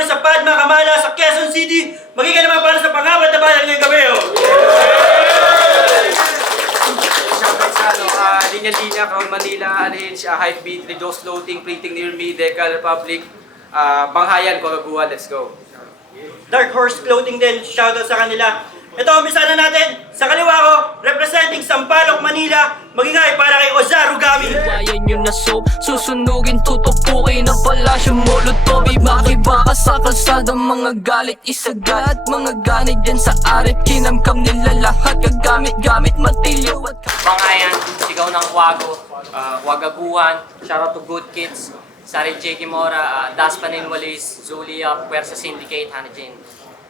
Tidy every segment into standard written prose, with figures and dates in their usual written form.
para sa Padma Kamala sa Quezon City. Magiging naman para sa pangapat na bayan ngayong gabi. Shoutout sa Linya-Linya, Crown Manila, Alhinch, Hypebeat, Redos Floating, Printing Near Me, Decal Republic, Banghayan, Coraguan, let's go. Dark Horse Clothing din, shoutout sa kanila. Ito, umpisa na natin. Sa kaliwa ko, representing Sampaloc, Manila, magingay para kay Oza Rugami. Bayan nyo na so, susunugin, tutupukin ang palasyo Molotov, ibaki-baka sa kalsada, mga galit isagat, mga ganit dyan sa arip, kinamkam nila lahat, kagamit-gamit, matilyo at Bangayan, sigaw ng Wago, Wagaguhan, shoutout to Good Kids, Sari J. Kimora, Das Paninwalis, Zulia, Puersa Syndicate, Hannah Jane.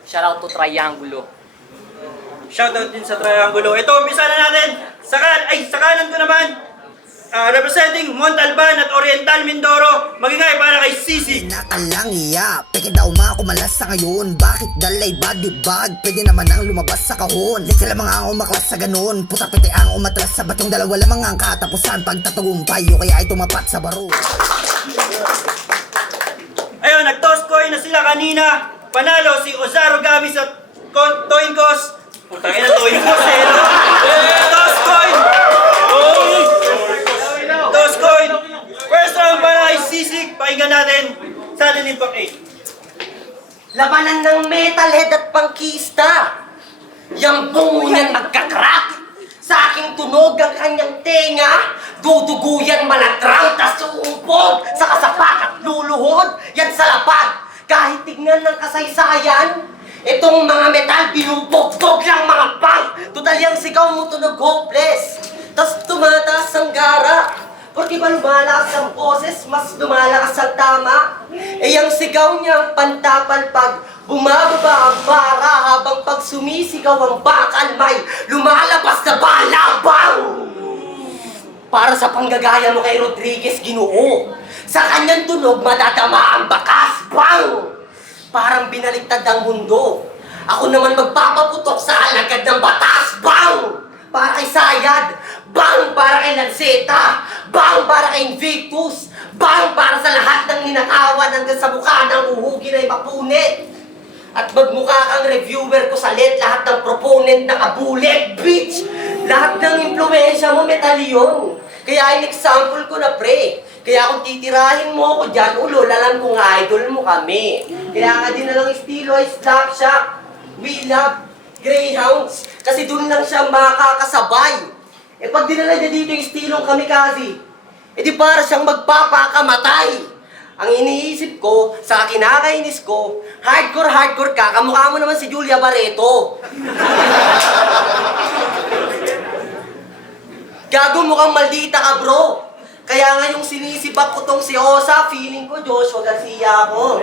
Shoutout to Triangulo. Shoutout din sa Triangulo. Ito, umpisa na natin. Sa kanan ko naman, representing Montalban at Oriental Mindoro, magingay para kay Sisi. Nakalang iya, peke daw mga kumalas sa ngayon. Bakit dalay body bag? Pwede naman ang lumabas sa kahon. Di sila mga umaklas sa ganun. Puta-pete ang umatras sa batong dalawa lamang ang katapusan. Pagtatagumpay o kaya ay tumapat sa baro. Ayun, nag-toss coin na sila kanina. Panalo si Oza Rugami sa Toin Cos. Putang ina, Toin Cos eh. Toss coin! Toss coin! First round para kay Sisig. Pakinggan natin sa atin Impact 8. Labanan ng metalhead at pangkista. Yang bungo niyan magkakrak. Sa aking tunog ang kanyang tenga. Duduguyan malatrang, tas uumpog. Sa kasapak at luluhod. Yan sa lapad. Kahit tignan ng kasaysayan, itong mga metal binubugbog lang mga punk. Total yung sigaw mo tunog hopeless. Tas tumataas ang gara. Porque ba lumalakas ang boses, mas lumalakas ang tama? Eh yung sigaw niyang pantapalpag, bumababa ang bara habang pag sumisigaw ang bakal may lumalabas na balabang. Para sa panggagaya mo kay Rodriguez Ginoo, sa kanyang tunog madadama ang bakas, bang! Parang binaliktad ang mundo. Ako naman magpapaputok sa alagad ng batas, bang! Para kay Sayad, bang! Para kay Lanceta, bang! Para kay Invictus, bang! Para sa lahat ng ninakawan hanggang sa mukha ng uhugin ay mapunit. At magmukha kang reviewer ko sa let, lahat ng proponent nakabulit, bitch! Lahat ng impluensya mo, metalyon. Kaya in-example ko na, pre. Kaya kung titirahin mo ako dyan, ulolalan kong idol mo kami. Kaya nga din na lang estilo ay Slapshot, We Love, Greyhounds. Kasi dun lang siya makakasabay. Eh pag dinala niya dito yung estilong kamikaze, eh di para siyang magpapakamatay. Ang iniisip ko, sa kinakainis ko, hardcore ka, kamukha mo naman si Julia Barreto. Gago mukhang maldita ka, bro. Kaya nga yung sinisibak ko tong si Osa, feeling ko Joshua Garcia ako.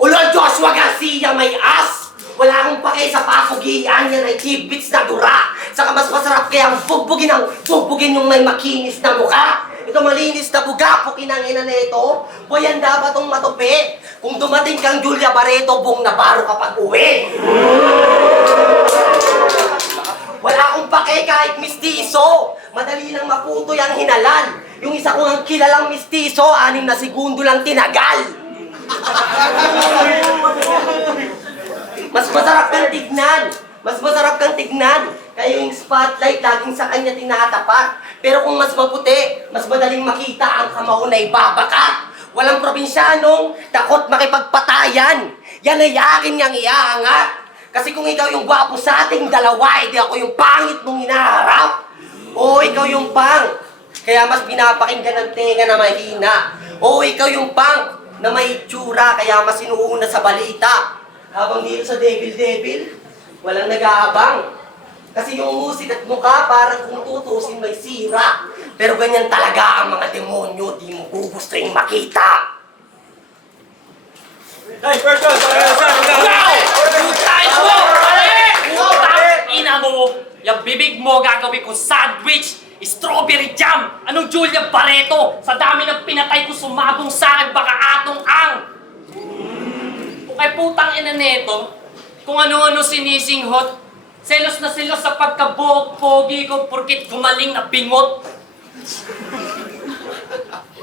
Ulol, Joshua Garcia, may ass! Wala akong pake sa pasugian, yan ay tidbits na dura. Saka mas masarap kaya bugbugin yung may makinis na mukha. Ito malinis na bugapukin ang ina nito. Boy, yan dapat tong matupi. Kung dumating kang Julia Barreto, buong nabaro kapag uwi. Wala akong pake kahit mistiso. Madali lang maputo yung hinalan. Yung isa ko ang kilalang mistiso, 6 na segundo lang tinagal. Mas masarap kang tignan. Mas masarap kang tignan. Kaya yung spotlight laging sa kanya tinatapat. Pero kung mas maputi, mas madaling makita ang kamao na ibabakat. Walang probinsyanong takot makipagpatayan. Yan ay akin niyang iaangat. Kasi kung ikaw yung gwapo sa ating dalawa, edi ako yung pangit mong hinaharap. O ikaw yung pang. Kaya mas pinapakinggan ng tenga na mahina. O ikaw yung pang na may tsura, kaya mas inuuna sa balita. Habang dito sa Devil, walang nag-aabang. Kasi yung musik at mukha parang kung tutusin may sira. Pero ganyan talaga ang mga demonyo, di mo gugustuhin makita. Hey, first round para kay Oza Rugami. Tayo mo! Putang ina mo! Yung bibig mo gagawin ko sandwich! Strawberry jam! Anong Julia Barreto? Sa dami ng pinatay ko sumabong sa akin, baka atong ang! Kung kay putang ina neto, kung ano-ano sinisinghot, selos na selos sa pagkabuhok-pogi ko porkit gumaling na bingot.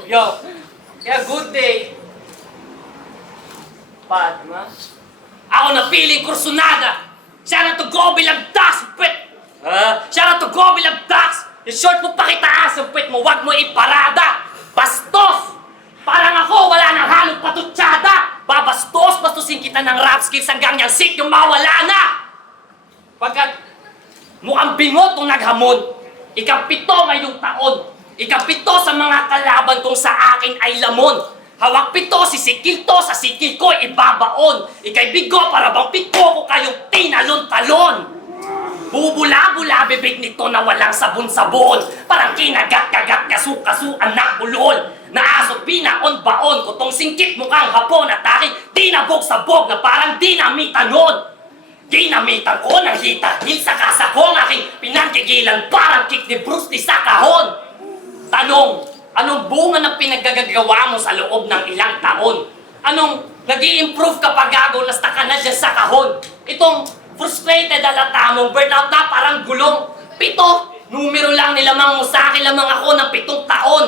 Yo, kaya good day. Padma? Ako na piling kursunada! Siya na to go bilang dax, pwet! Siya na to go bilang dax! Yung short mo pakitaas, yung pwet mo, wag mo iparada! Bastos! Parang ako, wala nang halong patutsada! Babastos, bastusin kita ng rap skills hanggang yung sick yung mawala na! Pagkat mukhang bingot kung naghamon, ikapito ngayong taon, ikapito sa mga kalaban kung sa akin ay lamon. Hawak pito, sisikil to, sa sikil ko ibabaon. Ika'y bigo para bang pito ko kayong tinalon-talon. Bubula-bula bibig nito na walang sabon-sabon. Parang kinagat-kagat kasu-kasuan na bulol. Naasot binaon-baon, kutong singkit mukhang hapon at aking tinabog sa bog na parang dinamitan nun. Ginamitan ko ng hita-hil sa kasakong aking pinanggigilan parang kick ni Bruce Lee sa kahon. Tanong, anong bunga ng pinaggagawa mo sa loob ng ilang taon? Anong nag-i-improve kapag gagulasta ka na dyan sa kahon? Itong frustrated alata mong burnout na parang gulong. 7, numero lang nilamang mo sa akin lamang ako ng 7 taon.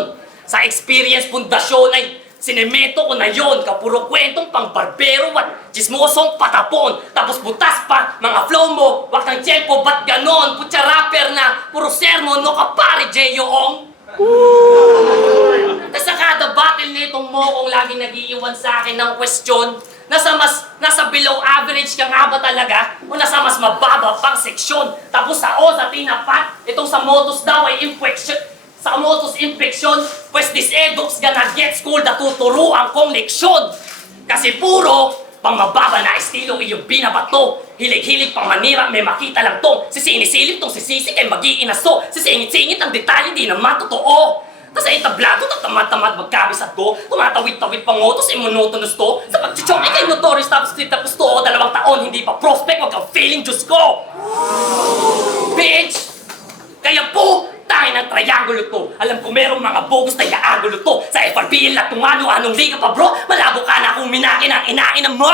Sa experience pundasyon ay sinemeto ko na yon, kapuro kwentong pang barbero at chismosong patapon. Tapos butas pa, mga flow mo, wag ng tiyempo, ba't ganon? Putya rapper na, puro sermon, no kapare, J.O.ong. Tapos sa kada battle nitong mokong lagi nag-iiwan sa akin ng question, nasa below average ka nga ba talaga? O nasa mas mababa pang seksyon? Tapos sa sa tinapat, itong sa motos daw ay infection. Sa motos infection, pues this edox gonna get school na tuturuan kong leksyon. Kasi puro pang mababa na estilo iyong binabato. Hilig-hilig pang manira, may makita lang tong sisinisilip tong sisisik ay mag-iinaso. Sisingit-singit ang detalye, di naman totoo. Tas ay tablado, tamad-tamad magkabisat ko. Tumatawid-tawid pang motos, monotonous to. Sa pag-chichok ay kay notorious tapos tapos to. 2 taon, hindi pa prospect, wag kang feeling, Diyos ko. Bitch! Kaya po, tayo ng triangulo to. Alam ko merong mga bogus na iaangulo to. Sa FRBL na tumano, anong liga pa bro? Malabo ka na kung minakin ang inain mo!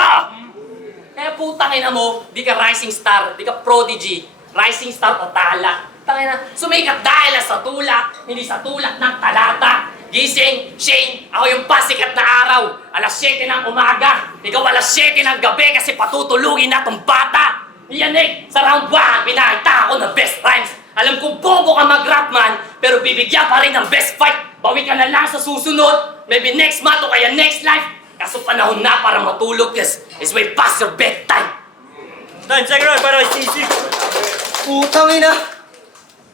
Kaya putang ina mo, di ka rising star, di ka prodigy. Rising star o tala. Tangina, sumikat dahil sa tulak, hindi sa tulak ng talata. Gising, Shane, ako yung pasikat na araw. Alas 7 ng umaga, ikaw alas 7 ng gabi kasi patutulugin na tong bata. Iyanig, sa round 1, pinakita ako ng best rhymes. Alam kong bobo ka mag-rap man, pero bibigyan pa rin ng best fight. Bawi ka na lang sa susunod, maybe next month o kaya next life. Kaso panahon na para matulog, yes, it's way past your bedtime. Time, second round para kay CC. Putang ina!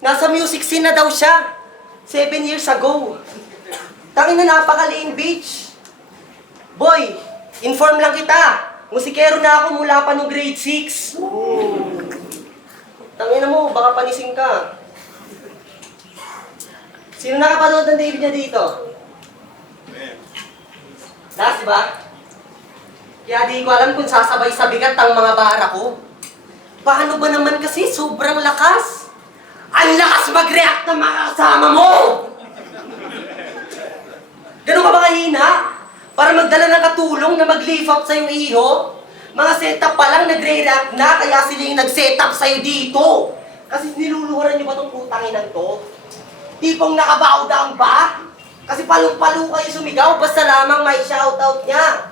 Nasa music scene na daw siya. 7 years ago. Tangina, napakaliing bitch. Boy, inform lang kita. Musikero na ako mula pa nung grade 6. Tangina mo, baka panising ka. Sino nakapanood ng David niya dito? Last, diba? Kaya di ko alam kung sasabay sa bigat ang mga bara ko. Paano ba naman kasi sobrang lakas? Ang lakas mag-react ng mga kasama mo! Ganun ka ba kahina? Para magdala ng katulong na mag-lift up sa'yo iho? Mga setup pa lang nagre-react na, kaya sila yung nag-setup sa'yo dito. Kasi niluluhuran niyo ba itong putanginan to? Tipong nakabow down ba? Kasi palong-palo kayo sumigaw, basta lamang may shoutout niya.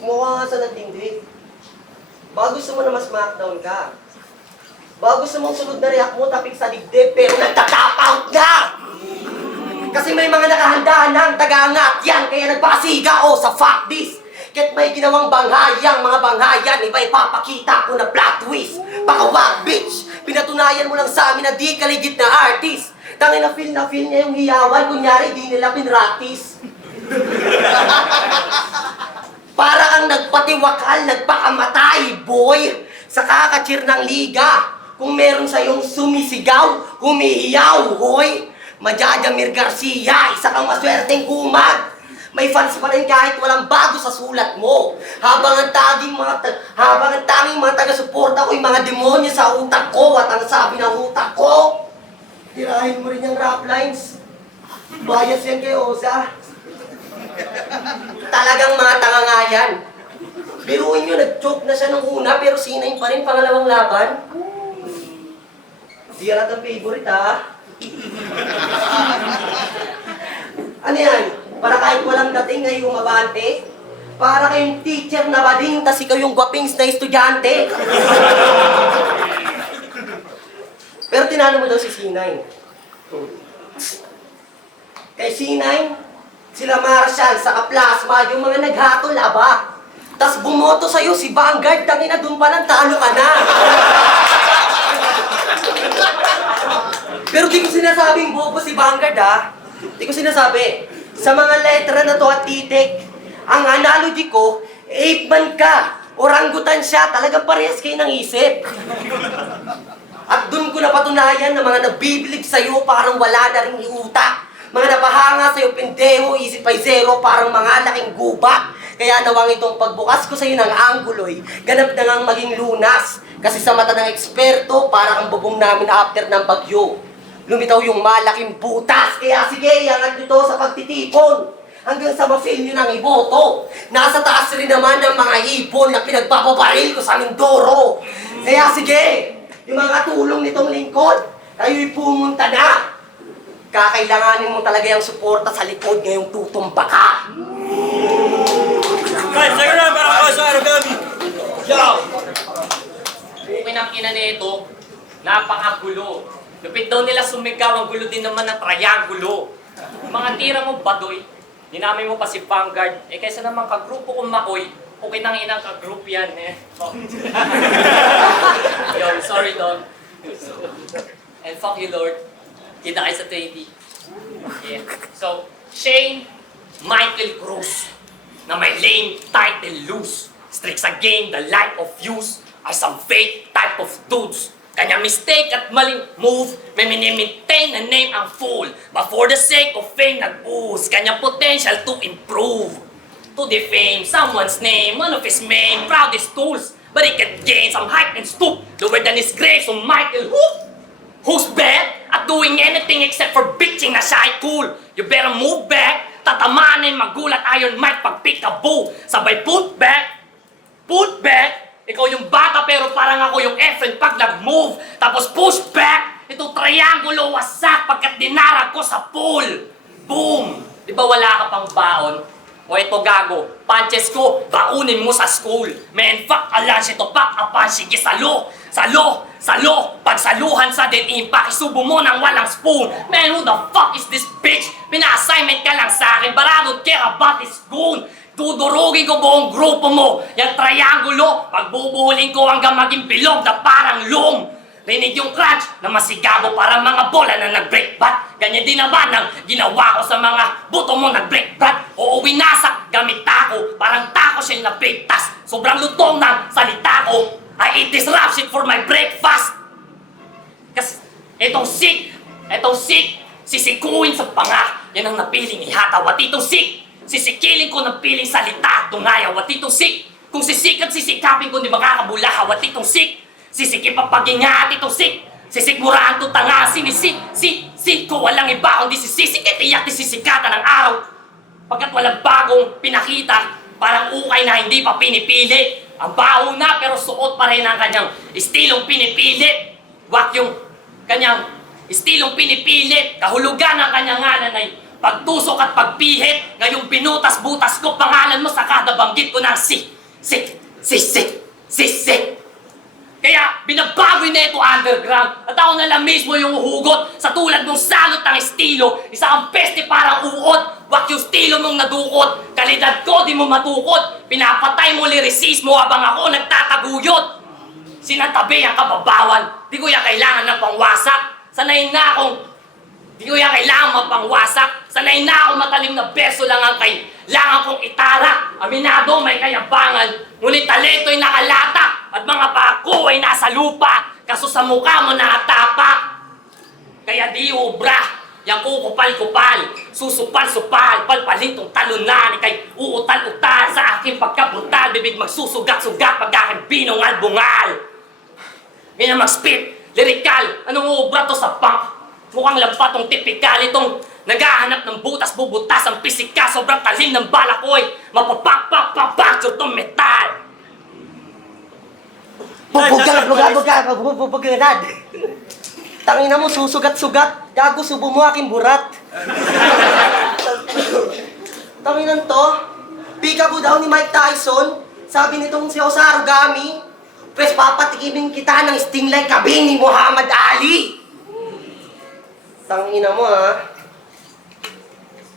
Mukha nga sa natindi. Baka gusto mo na mas smackdown ka. Baka gusto mong sunod na react mo tapik sa dibdib, pero nagtatap out na! Kasi may mga nakahandaan ng taga-angat yan, kaya nagpasiga o sa fuck this. Kahit may ginawang banghayang mga banghayan, iba ipapakita ko na plot twist. Baka wag, bitch! Pinatunayan mo lang sa amin na di kaligid na artist. Tangin na feel niya yung hiyawan, kunyari di nila pinractice. Para kang nagpatiwakal, nagpakamatay, boy! Sa kakacheer ng liga, kung meron sa'yong sumisigaw, humihiyaw, hoy! Majajamir Garcia, isa kang maswerteng kumag! May fans pa rin kahit walang bago sa sulat mo. Habang ang tanging mga taga-suporta ko, yung mga demonyo sa utak ko at ang sabi ng utak ko, tirahin mo rin yung rap lines. Bias yan kay Oza. Talagang mga tanga nga yan. Biruin nyo, nag-choke na siya nung una, pero sinay pa rin pangalawang laban. Di yan ang favorite, ha? Ano yan? Para kahit walang dating ay umabante? Para kayong teacher na bading, tas ikaw yung gwapings na estudyante. Pero tinanong mo daw si C9. Kay C9, sila Marshall, saka Plasma, yung mga naghatol, aba. Tas bumoto sa'yo si Vanguard, tangina dun pa lang, talo ka na. Pero di ko sinasabing bobo si Vanguard, ha? Di ko sinasabi. Sa mga letra na to at titik, ang analogy ko, ape-man ka, orangutan siya, talagang parehas kayo ng isip. At dun ko napatunayan na mga nabibilib sa'yo parang wala na rin iutak. Mga napahanga sa'yo, pendeho, isip ay zero, parang mga laking gubat. Kaya nawang itong pagbukas ko sa'yo ng angguloy, ganap na ngang maging lunas. Kasi sa mata ng eksperto, para ang bubong namin after ng bagyo. Lumitaw yung malaking butas. Kaya sige, iangat nyo to sa pagtitipon. Hanggang sa ma-fail nyo ng iboto. Nasa taas rin naman ng mga ipon na pinagpapabaril ko sa Mindoro. Kaya sige, yung mga tulong nitong lingkod, kayo'y pumunta na. Kakailanganin mo talaga yung suporta sa likod ngayong tutumba ka. Guys, sige na, para ako sa Aragami. Yo! Okay ng ina nito, napakagulo. Lupit daw nila sumigaw, ang gulo din naman ng triangulo. Mga tira mo, badoy. Dinami mo pa si Vanguard. Eh kaysa naman kagrupo kong makoy, okay nang inang kagroup yan eh. Oh. Yo, sorry dog. And fuck you Lord. Kita kayo sa 20. Yeah. So, Shane Michael Cruz na may lame title loose. Strict sa game, the light of use are some fake type of dudes. Kanya mistake at maling move, may minimaintain na name ang fool. But for the sake of fame, nag-ooze. Kanya potential to improve. To defame someone's name, one of his main proudest tools. But he can gain some height and stoop lower than his grave, so Michael, who's bad at doing anything except for bitching na siya ay cool. You better move back, tatamanin, magulat, Iron Mike, pag-peekaboo. Sabay put back. Ikaw yung bata pero parang ako yung Efren pag nag-move. Tapos push back, itong triangulo wasak pagkat dinarag ko sa pool. Boom! Di ba wala ka pang baon? O ito gago, punches ko, baunin mo sa school. Man, fuck a lunch, ito pak, apan, sige, salo. Pagsaluhan sa din impact, isubo mo ng walang spoon. Man, who the fuck is this bitch? Pina-assignment ka lang sa akin, but I don't care about this goon. Tudurugin ko buong grupo mo, yung triangulo, pagbubuhulin ko hanggang maging bilog na parang loom. Rinig yung crunch na masigabo parang mga bola na nag-break bat. Ganyan din naman ang ginawa ko sa mga buto mo nag-break bat. Oo, winasak gamit tako, parang tako siya na pigtas. Sobrang lutong ng salita ko. I eat this rap shit for my breakfast. Kasi etong sick, sisikuin sa panga. Yan ang napiling ihataw at itong sick. Sisikilin ko ng piling salita, tungayaw at itong sick. Kung sisikat, sisikapin ko di makakabulahaw at itong sick. Sisikip ang paghinga at itong sick. Sisikmuraan to tanga, sinisik ko walang iba kundi sisisikit, iyak sisikatan ng araw. Pagkat walang bagong pinakita, parang ukay na hindi pa pinipili. Ang baho na pero suot pa rin ang kanyang estilong pinipilit. Wak yung kanyang estilong pinipilit. Kahulugan ng kanyang ngalan ay pagtusok at pagpihit. Ngayong binutas-butas ko pangalan mo sa kada banggit ko ng sik. Kaya binabagoy na ito underground. At ako na lang mismo yung hugot sa tulad mong salot ng estilo. Isa kang peste parang uod. Wak yung estilo mong nadukot. Kalidad ko di mo matukot. Pinapatay mo lirisismo habang ako nagtataguyod. Sinatabi ang kababawan. Di ko yan kailangan ng pangwasak. Sanay na akong di ko yan kailangan mapangwasak. Sanay na ako matalim na berso lang ang kailangan kong itara. Aminado may kayabangan, ngunit taleto'y nakalatak. At mga pako ay nasa lupa, kaso sa mukha mo nakatapak. Kaya di ubra, yang kukupal-kupal, susupal-supal, palpalin tong talunan, ikay uutal-utal sa aking pagkabutal, bibig magsusugat-sugat pag aking binungal-bungal. Ganyan mag-spit, lirikal, anong ubra to sa punk? Mukhang lampat tong tipikal, itong naghahanap ng butas, bubutas ang pisika, sobrang talim ng bala ko ay mapapak-pak-pak-pak tong metal. Bugad. Tangina mo, susugat-sugat. Gago, subo mo aking burat. Tanginan to, peekaboo daw ni Mike Tyson, sabi nitong si Osaru Gami, pues papatikimin kita ng sting like kabi ni Muhammad Ali. Tangina mo ha.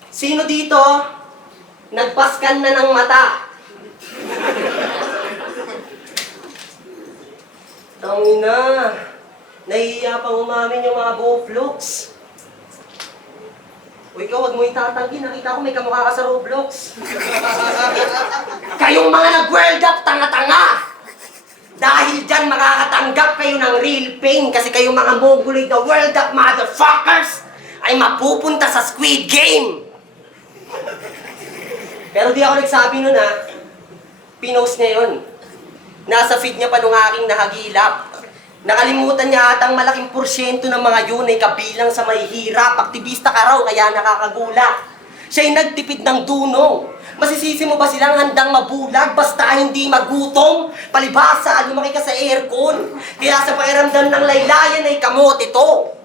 Sino dito nagpaskan na ng mata? Tangina. Nahihiya pang umamin yung mga boflux. O ikaw, wag mo itatanggi. Nakita ko may kamukha ka sa Roblox. Kayong mga nag-world up, tanga-tanga! Dahil dyan, makakatanggap kayo ng real pain kasi kayong mga mongoloid na world up motherfuckers ay mapupunta sa Squid Game! Pero di ako nagsabi nun ha. Pinost niya yun. Nasa feed niya pa nung aking nahagilap. Nakalimutan niya atang malaking porsyento ng mga yun ay kabilang sa mahihirap. Aktivista ka raw, kaya nakakagula. Siya'y nagtipid ng dunong. Masisisi mo ba silang handang mabulag basta hindi magutom? Palibhasa, lumaki ka sa aircon. Kaya sa pakiramdam ng laylayan ay kamot ito.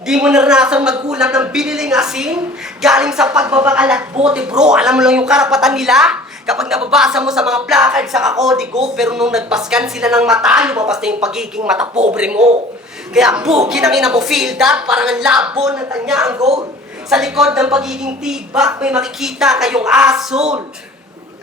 Di mo naranasang magkulang ng biniling asin? Galing sa pagbabakal at bote bro, alam mo lang yung karapatan nila? Kapag nababasa mo sa mga placard sa kakodigo, pero nung nagpaskan sila ng mata, lumabas na yung pagiging mata pobre mo. Kaya bukin ang ina mo, feel that, parang ang labo ng tanya ang goal. Sa likod ng pagiging tibak, may makikita kayong asshole.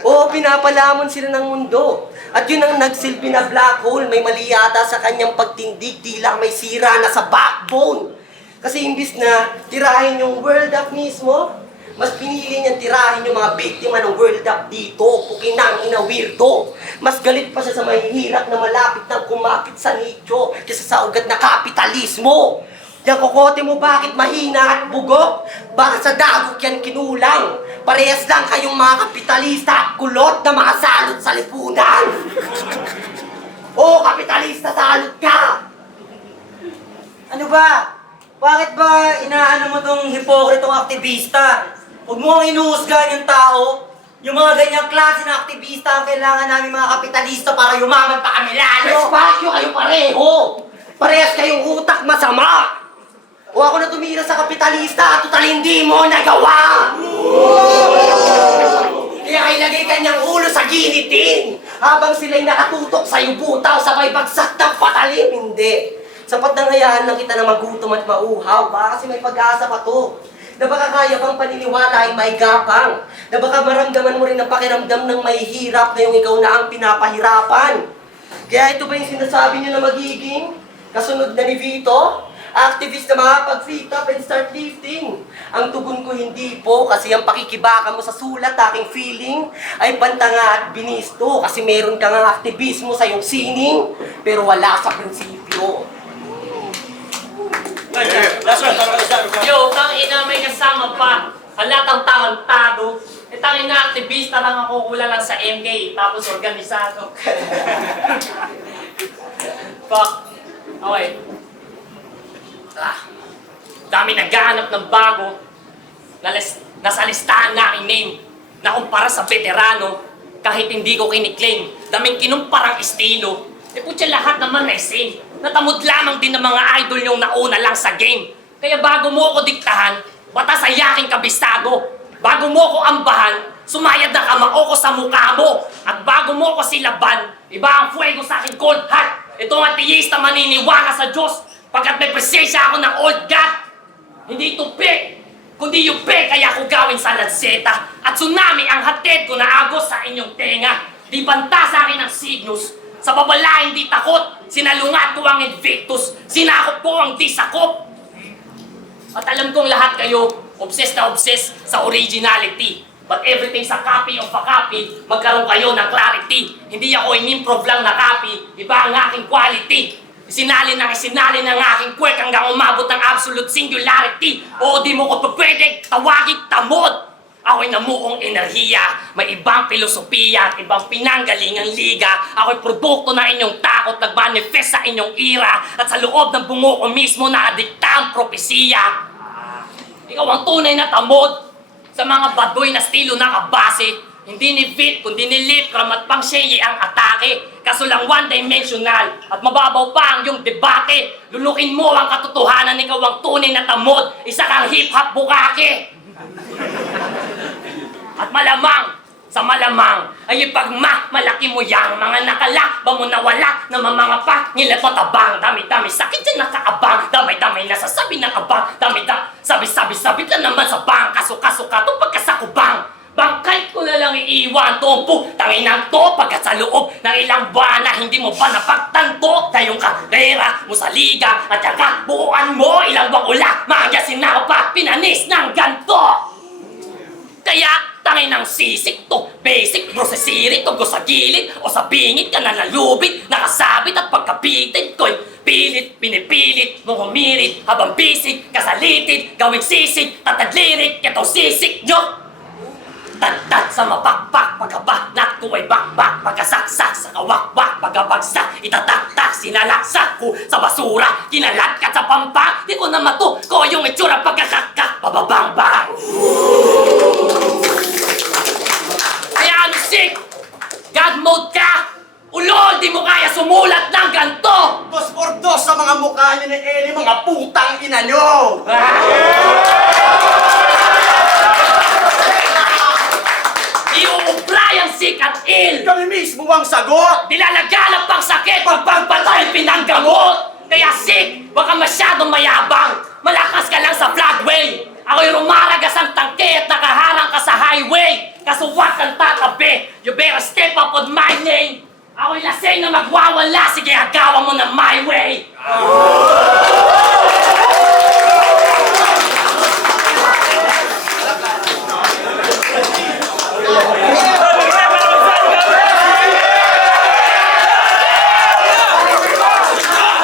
Oo, pinapalamon sila ng mundo. At yun ang nagsilbi na black hole, may mali yata sa kanyang pagtindig, tila may sira na sa backbone. Kasi imbis na tirahin yung world up mismo, mas pinili niyang tirahin yung mga biktima ng world up dito. Pukinang ina weirdo. Mas galit pa siya sa mahihirap na malapit ng kumapit sa nicho kaysa sa ugat na kapitalismo. Yang kokote mo bakit mahina at bugok? Baka sa dagok yan kinulang. Parehas lang kayong mga kapitalista at kulot na mga salot sa lipunan. Oo, kapitalista, salot ka! Ano ba? Bakit ba inaano mo tong hipokritong aktivista? Huwag mo ang inuhusgahan yung tao. Yung mga ganyang klase na aktivista ang kailangan namin mga kapitalista para yumaman pa kami lalo. Espasyo kayo pareho! Parehas kayong utak masama! O ako na tumira sa kapitalista at total hindi mo nagawa! Kaya ilagay kanyang ulo sa ginitin habang sila'y nakatutok sa iyong butaw sabay bagsak ng patalim. Hindi. Sapat nang hayaan lang kita na magutom at mauhaw. Baka kasi may pag-asa pa to. Na baka kaya pang paniniwala ay may gapang. Na baka maramdaman mo rin ang pakiramdam ng may hirap na yung ikaw na ang pinapahirapan. Kaya ito ba yung sinasabi niyo na magiging kasunod na ni Vito? Activist na makapag-free top and start lifting. Ang tugon ko hindi po kasi ang pakikibaka mo sa sulat, aking feeling ay pantanga at binisto kasi meron kang aktivismo sa iyong sining pero wala sa prinsipyo. Last one, para kay Saru. Yo, tang ina may kasama pa. Ang latang tarantado. Eh, tang ina, aktivista lang ako, wala lang sa MK, tapos organisado. Fuck. Okay. Dami naghahanap ng bago. Nasa listahan na aking name. Nakumpara sa veterano, kahit hindi ko kiniklaim. Daming kinumparang estilo. Eh, putya lahat naman na same. Natamod lamang din ng mga idol yung nauna lang sa game. Kaya bago mo ako diktahan, batas ay yaking kabistado. Bago mo ako ambahan, sumayad na kamao ko sa mukha mo. At bago mo ako silaban, iba ang fuego sa akin cold heart. Ito ang ateista maniniwala sa Diyos, pagkat may presensya ako ng old God. Hindi ito pe, kundi yung pe kaya ko gawin sa lanseta. At tsunami ang hatid ko na agos sa inyong tenga. Di banta sa akin ang signus. Sa babala hindi takot, sinalungat ko ang Invictus, sinakop ko ang di sakop. At alam kong lahat kayo, obsessed na obsessed sa originality. But everything's a copy of a copy, magkaroon kayo ng clarity. Hindi ako in-improve lang na copy, iba ang aking quality. Isinalin ng aking quirk hanggang umabot ng absolute singularity. O di mo ko pwedeng tawagin tamod. Ako'y namuong enerhiya, may ibang filosofiya at ibang pinanggalingang liga. Ako'y produkto na inyong takot, nagmanifest sa inyong ira. At sa loob ng bungo ko mismo nakadikta ang propesiya. Ikaw ang tunay na tamod sa mga baduy na estilo na kabase. Hindi ni Vit, kundi ni Lip, Kramat pang Sheye ang atake. Kaso lang one-dimensional at mababaw pa ang iyong debate. Lulukin mo ang katotohanan, ikaw ang tunay na tamod. Isa kang hip-hop bukake. At malamang, sa malamang ay malaki mo yang mga nakala ba mo nawala na mga pa ngilat matabang dami-dami sakit yan nakaabang damay-damay nasasabi ng abang dami-dami sabi-sabi ka naman sa bang kasuka-suka to pagkasakubang bangkay ko na lang iiwan to tanginang to pagkat sa loob ng ilang buwan na hindi mo ba napagtanto na yung karera mo sa liga at buuan mo ilang buwang ula maangyasin na pa pinanis ng ganto kaya tangin ng sisik to basic prosesiri to go sa gilid o sa bingit ka na nalubit nakasabit at pagkapitit ko'y pilit pinipilit mo humirit habang bisig kasalitid gawing sisig tatadlirik ketong sisik nyo Tagtag sa mapakpak, pagkabanat ko ay bakbak, pagkasaksak sa kawakbak, pagkabagsak, itataktak, sinalaksak ko sa basura, kinalatkat sa pampak, di ko na matu, ko yung itsura pagkakakak, pababangbang. Kaya ano sik, God mode ka, ulol, di mo kaya sumulat ng ganto. Dos por dos sa mga mukha niyo ni Eli, mga putang ina nyo! Iuumpla yung sick at ill. Kami mismo ang sagot! Nilalagyan ng pangsakit pag pagpatay pinanggamot. Kaya sick, wag ka masyadong mayabang. Malakas ka lang sa floodway. Ako'y rumaragas ang tangke at nakaharang ka sa highway. Kasuwat kang tatabi, you better step up on my name. Ako'y lasing na magwawala, sige agawan mo na my way.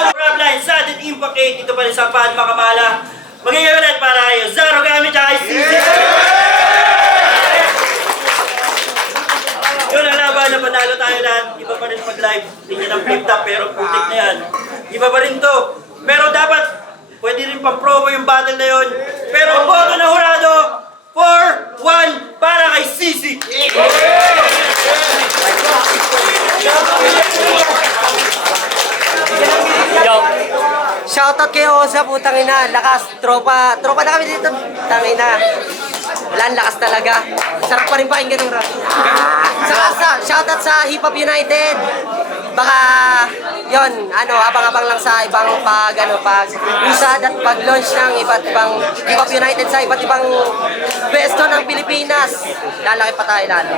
Problem, sudden impact 8, ito pa rin sa paan makamala. Magiging ulit para kayo, Zaro gamit ay CC. Yun ang laban na panalo tayo lahat. Iba pa rin pag live. Hindi nyo ng flip top pero putik na yan. Iba pa rin to. Pero dapat, pwede rin pang-promo yung battle na yun. Pero boto na hurado, 4-1 para kay Sisi. Yo, Shoutout kay Oza, putang ina. Lakas, tropa na kami dito. Tangina. Wala, ang lakas talaga. Sarap pa rin pakinggan ng rap. Shoutout sa Hip Hop United. Baka, yon abang-abang lang sa ibang usad at pag-launch ng iba't ibang Hip Hop United sa iba't ibang pwesto ng Pilipinas. Lalaki pa tayo lalo.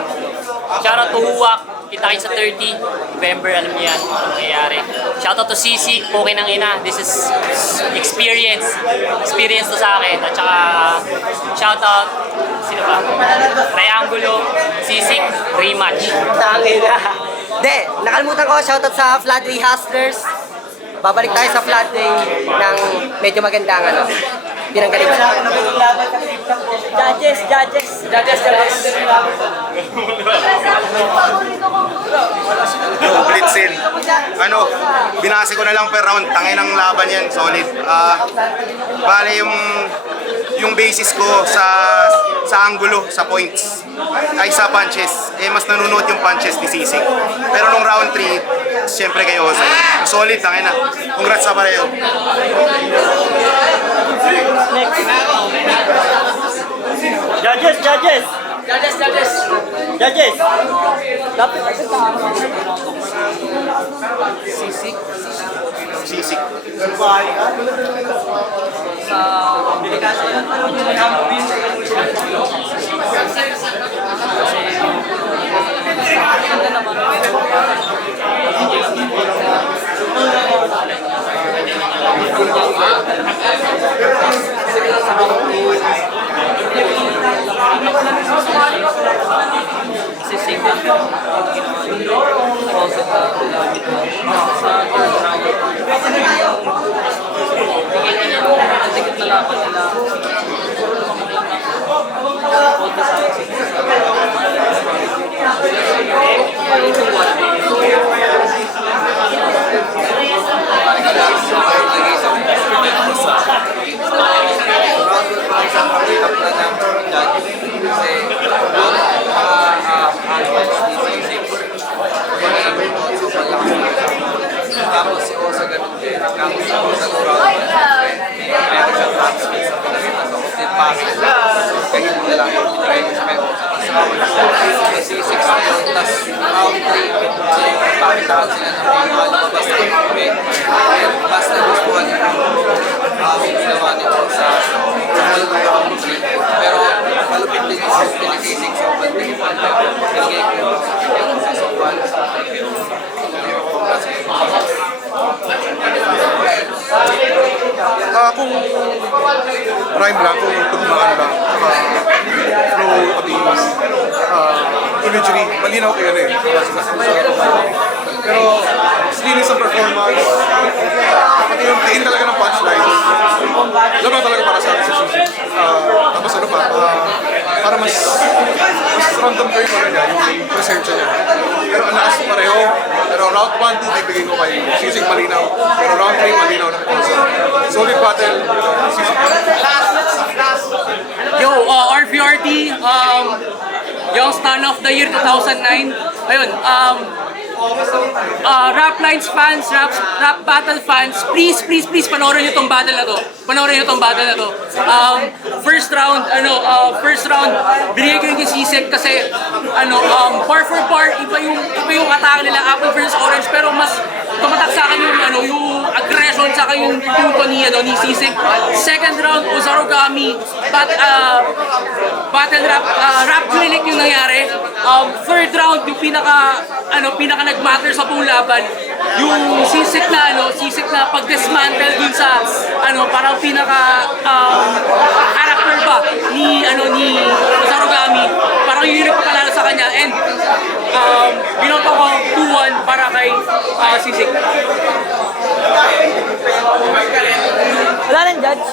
shoutout to Huwak. Kita kayo sa 30 November, alam niyo yan, anong nangyayari. Shoutout to Sisi, okay ng ina. This is experience. Experience to sa akin. At saka, shoutout, sino ba? Triangulo, Sisik, rematch. Tangina. De, nakalimutan ko, shoutout sa Floodway Hustlers. Babalik tayo sa Floodway ng medyo magandang pinanggalingan. Judges. Blitzin. Binase ko na lang per round. Tangin ang laban yan. Solid. Bale yung basis ko sa angulo, sa points, ay sa punches. Mas nanunod yung punches ni Sisig. Pero nung round 3, siyempre kayo Jose. Solid, tangin na. Congrats sa pareho. Judges! Sisig. rhyme lang, kung tugmaan lang, flow, pati imagery, malinaw kayo na eh. Pero, slinis ang performance, pati yung tiin talaga ng punchlines, laban talaga para sa akin sa Sisig. Tapos ano pa, para mas random kayo pa niya, yung presensya niya. Pero ang lakas pareho, pero round 1, 2, bibigay ko kay Sisig malinaw, pero round 3, malinaw na kay Sisig. Solid battle, Sisig. Yo, RVRT, Young Stan of the Year 2009. Ayun, Rap Lines fans, rap battle fans, please panoorin niyo tong battle na to. Panoorin niyo tong battle na to. First round, binigay ko yung kay Sisig kasi par for par, iba yung atake nila, apple versus orange, pero mas tumatak sa akin yung aggression sa akin yung punto ni Sisig. Second round, Ozarogami, battle rap clinic yung nangyari. Third round, yung pinaka nag-matter sa buong laban, yung Sisig na pag-dismantle dun sa parang pinaka character ba ni Ozarogami, parang yun yung nagpapalala sa kanya, and binoto ko 2-1 para kay Sisig. Wala nang judge.